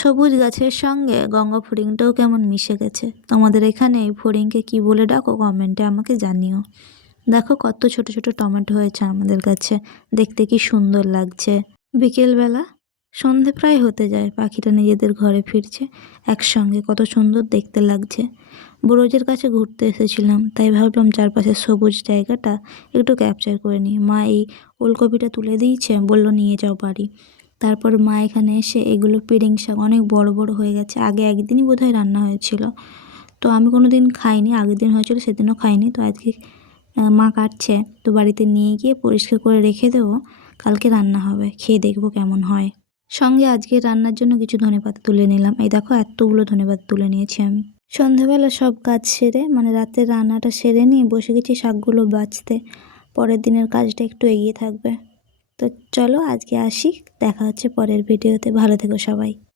সবুজ গাছের সঙ্গে গঙ্গা ফড়িংটাও কেমন মিশে গেছে। তোমাদের এখানে এই ফড়িংকে কী বলে ডাকো কমেন্টে আমাকে জানিও। দেখো কত ছোট ছোট টমেটো হয়েছে আমাদের গাছে, দেখতে কি সুন্দর লাগছে। বিকেলবেলা সন্ধে প্রায় হতে যায়, পাখিটা নিজেদের ঘরে ফিরছে একসঙ্গে, কত সুন্দর দেখতে লাগছে। বুড়োজের কাছে ঘুরতে এসেছিলাম, তাই ভাবলাম চারপাশের সবুজ জায়গাটা একটু ক্যাপচার করে নিই। মা এই ওলকপিটা তুলে দিয়েছে, বলল নিয়ে যাও বাড়ি। তারপর মা এখানে এসে এগুলো পিড়িং শাক অনেক বড় বড় হয়ে গেছে, আগে একদিনই বোধহয় রান্না হয়েছিল, তো আমি কোনো দিন খাইনি। আগের দিন হয়েছিল সেদিনও খাইনি, তো আজকে মা কাটছে, তো বাড়িতে নিয়ে গিয়ে পরিষ্কার করে রেখে দেবো, কালকে রান্না হবে, খেয়ে দেখবো কেমন হয়। সঙ্গে আজকে রান্নার জন্য কিছু ধনেপাতা তুলে নিলাম। এই দেখো এতগুলো ধনেপাতা তুলে নিয়েছি আমি। সন্ধ্যাবেলা সব কাজ সেরে, মানে রাতের রান্নাটা সেরে নিয়ে বসে গেছি শাকগুলো বাছতে। পরের দিনের কাজটা একটু এগিয়ে থাকবে। তো চলো আজকে আসি, দেখা হচ্ছে পরের ভিডিওতে। ভালো থেকো সবাই।